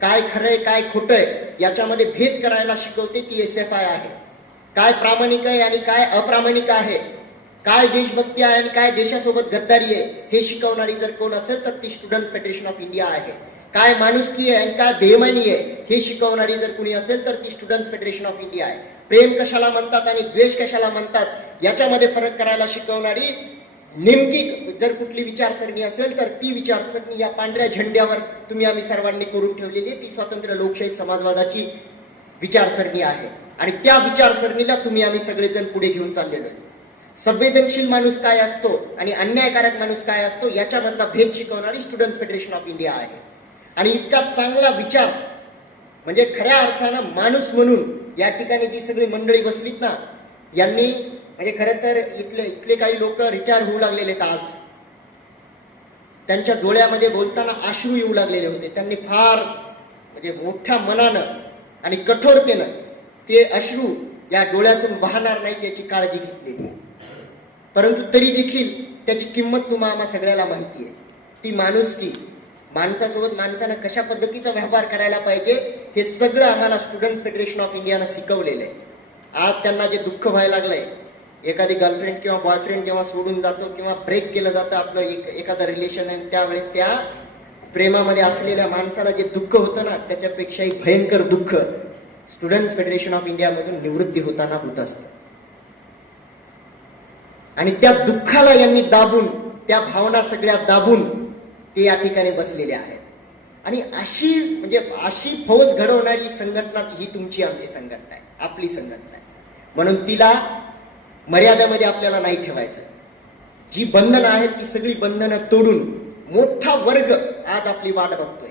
काय खरंय काय खोटंय याच्यामध्ये भेद करायला शिकवते ती एस एफ आय आहे. काय प्रामाणिक आहे आणि काय अप्रामाणिक आहे काय देशभक्ती आहे आणि काय देशासोबत गद्दारी आहे हे शिकवणारी जर कोण असेल तर ती स्टुडंट फेडरेशन ऑफ इंडिया आहे. काय माणुसकी आहे आणि काय बेमानी आहे हे शिकवणारी जर कुणी असेल तर ती स्टुडंट फेडरेशन ऑफ इंडिया आहे. प्रेम कशाला म्हणतात आणि द्वेष कशाला म्हणतात याच्यामध्ये फरक करायला शिकवणारी नेमकी जर कुठली विचारसरणी असेल तर ती विचारसरणी या पांढऱ्या झेंड्यावर तुम्ही आम्ही सर्वांनी करून ठेवलेली ती स्वातंत्र्य लोकशाही समाजवादाची विचारसरणी आहे. आणि त्या विचारसरणीला तुम्ही आम्ही सगळेजण पुढे घेऊन चाललेलो आहे. संवेदनशील माणूस काय असतो आणि अन्यायकारक माणूस काय असतो याच्यामधला भेद शिकवणारी स्टुडंट फेडरेशन ऑफ इंडिया आहे. आणि इतका चांगला विचार म्हणजे खऱ्या अर्थानं माणूस म्हणून या ठिकाणी जी सगळी मंडळी बसलीत ना यांनी म्हणजे खरं तर इथले इथले काही लोक रिटायर होऊ लागलेले आहेत आज. त्यांच्या डोळ्यामध्ये बोलताना आशू येऊ लागलेले होते. त्यांनी फार म्हणजे मोठ्या मनानं आणि कठोरतेनं ते अश्रू या डोळ्यातून वाहणार नाही याची काळजी घेतलेली परंतु तरी देखील त्याची किंमत तुम्हा आम्हा सगळ्याला माहिती आहे. ती माणुसकी माणसासोबत माणसानं कशा पद्धतीचा व्यवहार करायला पाहिजे हे सगळं आम्हाला स्टुडंट फेडरेशन ऑफ इंडियानं शिकवलेलं आहे. आज त्यांना जे दुःख व्हायला लागलंय एखादी गर्लफ्रेंड किंवा बॉयफ्रेंड जेव्हा सोडून जातो किंवा ब्रेक केलं जातं आपलं एक एखादं रिलेशन आहे त्यावेळेस त्या प्रेमामध्ये असलेल्या माणसाला जे दुःख होतं ना त्याच्यापेक्षाही भयंकर दुःख स्टुडंट्स फेडरेशन ऑफ इंडियामधून निवृत्ती होताना होत असतं. आणि त्या दुःखाला यांनी दाबून त्या भावना सगळ्या दाबून ते या ठिकाणी बसलेले आहेत. आणि अशी म्हणजे अशी फौज घडवणारी संघटना ही तुमची आमची संघटना आहे आपली संघटना आहे. म्हणून तिला मर्यादेमध्ये आपल्याला नाही ठेवायचं. जी बंधनं आहेत ती सगळी बंधनं तोडून मोठा वर्ग आज आपली वाट बघतोय.